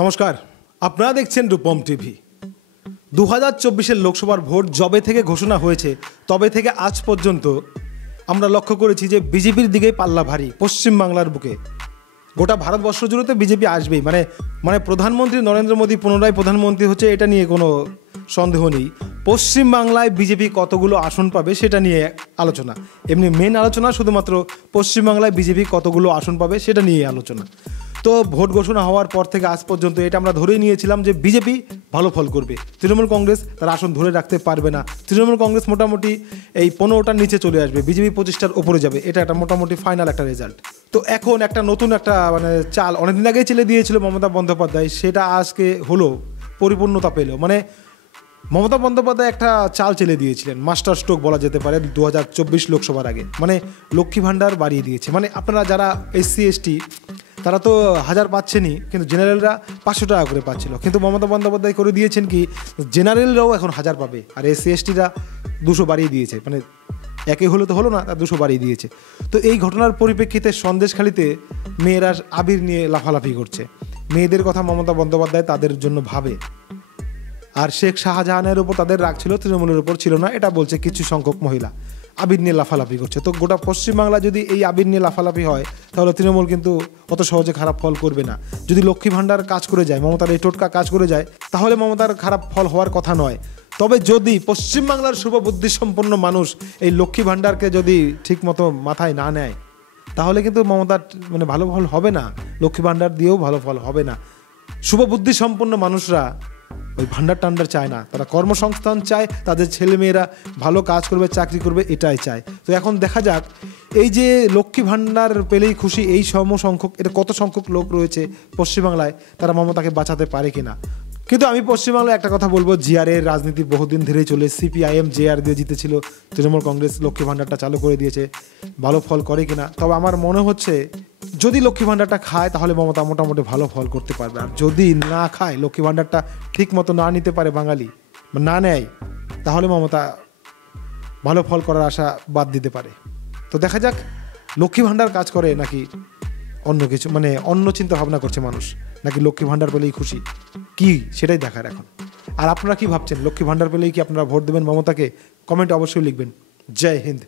নমস্কার, আপনারা দেখছেন রূপম টিভি। 2024-এর লোকসভার ভোট যবে থেকে ঘোষণা হয়েছে তবে থেকে আজ পর্যন্ত আমরা লক্ষ্য করেছি যে বিজেপির দিকেই পাল্লা ভারী। পশ্চিমবাংলার বুকে গোটা ভারতবর্ষ জুড়ে তো বিজেপি আসবেই, মানে প্রধানমন্ত্রী নরেন্দ্র মোদী পুনরায় প্রধানমন্ত্রী হচ্ছে, এটা নিয়ে কোনো সন্দেহ নেই। পশ্চিমবাংলায় বিজেপি কতগুলো আসন পাবে সেটা নিয়ে আলোচনা। এমনি মেন আলোচনা শুধুমাত্র পশ্চিমবাংলায় বিজেপি কতগুলো আসন পাবে সেটা নিয়ে আলোচনা। তো ভোট ঘোষণা হওয়ার পর থেকে আজ পর্যন্ত এটা আমরা ধরেই নিয়েছিলাম যে বিজেপি ভালো ফল করবে, তৃণমূল কংগ্রেস তার আসন ধরে রাখতে পারবে না। তৃণমূল কংগ্রেস মোটামুটি এই 15টার নিচে চলে আসবে, বিজেপি 25টার ওপরে যাবে। এটা একটা মোটামুটি ফাইনাল একটা রেজাল্ট। তো এখন একটা নতুন একটা চাল অনেকদিন আগেই চেলে দিয়েছিল মমতা বন্দ্যোপাধ্যায়, সেটা আজকে হলো, পরিপূর্ণতা পেল। মমতা বন্দ্যোপাধ্যায় একটা চাল চেলে দিয়েছিলেন, মাস্টার স্ট্রোক বলা যেতে পারে 2024 লোকসভার আগে। লক্ষ্মী ভাণ্ডার বাড়িয়ে দিয়েছে। আপনারা যারা SC ST তারা তো 1000 পাচ্ছেনই, কিন্তু জেনারেলরা 500 টাকা করে পাচ্ছিল। কিন্তু মমতা বন্দ্যোপাধ্যায় করে দিয়েছেন কি, জেনারেলরাও এখন 1000 পাবে, আর SC STরা 200 বাড়িয়ে দিয়েছে। একে হলো তো হলো না, 200 বাড়িয়ে দিয়েছে। তো এই ঘটনার পরিপ্রেক্ষিতে সন্দেশখালিতে মেয়েরা আবির নিয়ে লাফালাফি করছে। মেয়েদের কথা মমতা বন্দ্যোপাধ্যায় তাদের জন্য ভাবে, আর শেখ শাহজাহানের উপর তাদের রাগ ছিল, তৃণমূলের উপর ছিল না, এটা বলছে কিছু সংখ্যক মহিলা। আবির নিয়ে লাফালাফি করছে। তো গোটা পশ্চিমবাংলা যদি এই আবির নিয়ে লাফালাফি হয় তাহলে তৃণমূল কিন্তু অত সহজে খারাপ ফল করবে না। যদি লক্ষ্মী ভাণ্ডার কাজ করে যায়, মমতার এই টোটকা কাজ করে যায়, তাহলে মমতার খারাপ ফল হওয়ার কথা নয়। তবে যদি পশ্চিমবাংলার শুভবুদ্ধিসম্পন্ন মানুষ এই লক্ষ্মী ভাণ্ডারকে যদি ঠিকমতো মাথায় না নেয়, তাহলে কিন্তু মমতার ভালো ফল হবে না, লক্ষ্মী ভাণ্ডার দিয়েও ভালো ফল হবে না। শুভবুদ্ধিসম্পন্ন মানুষরা ওই ভাণ্ডার টান্ডার চায় না, তারা কর্মসংস্থান চায়, তাদের ছেলেমেয়েরা ভালো কাজ করবে, চাকরি করবে, এটাই চায়। তো এখন দেখা যাক এই যে লক্ষ্মী ভাণ্ডার পেলেই খুশি এই সমসংখ্যক, এটা কত সংখ্যক লোক রয়েছে পশ্চিমবাংলায়, তারা মমতাকে বাঁচাতে পারে কিনা। কিন্তু আমি পশ্চিমবাংলায় একটা কথা বলবো, জিআরের রাজনীতি বহুদিন ধরেই চলে। CPIM JR দিয়ে জিতেছিল, তৃণমূল কংগ্রেস লক্ষ্মী ভাণ্ডারটা চালু করে দিয়েছে, ভালো ফল করে কিনা। তবে আমার মনে হচ্ছে যদি লক্ষ্মী ভাণ্ডারটা খায় তাহলে মমতা মোটামুটি ভালো ফল করতে পারবে। আর যদি না খায়, লক্ষ্মী ভাণ্ডারটা ঠিক মতো না নিতে পারে বাঙালি, না নেয়, তাহলে মমতা ভালো ফল করার আশা বাদ দিতে পারে। তো দেখা যাক লক্ষ্মী ভাণ্ডার কাজ করে নাকি অন্য কিছু, অন্য চিন্তা ভাবনা করছে মানুষ, নাকি লক্ষ্মী ভাণ্ডার পেলেই খুশি, কি সেটাই দেখার এখন। আর আপনারা কি ভাবছেন, লক্ষ্মী ভাণ্ডার পেলেই কি আপনারা ভোট দেবেন মমতাকে? কমেন্টে অবশ্যই লিখবেন। জয় হিন্দ।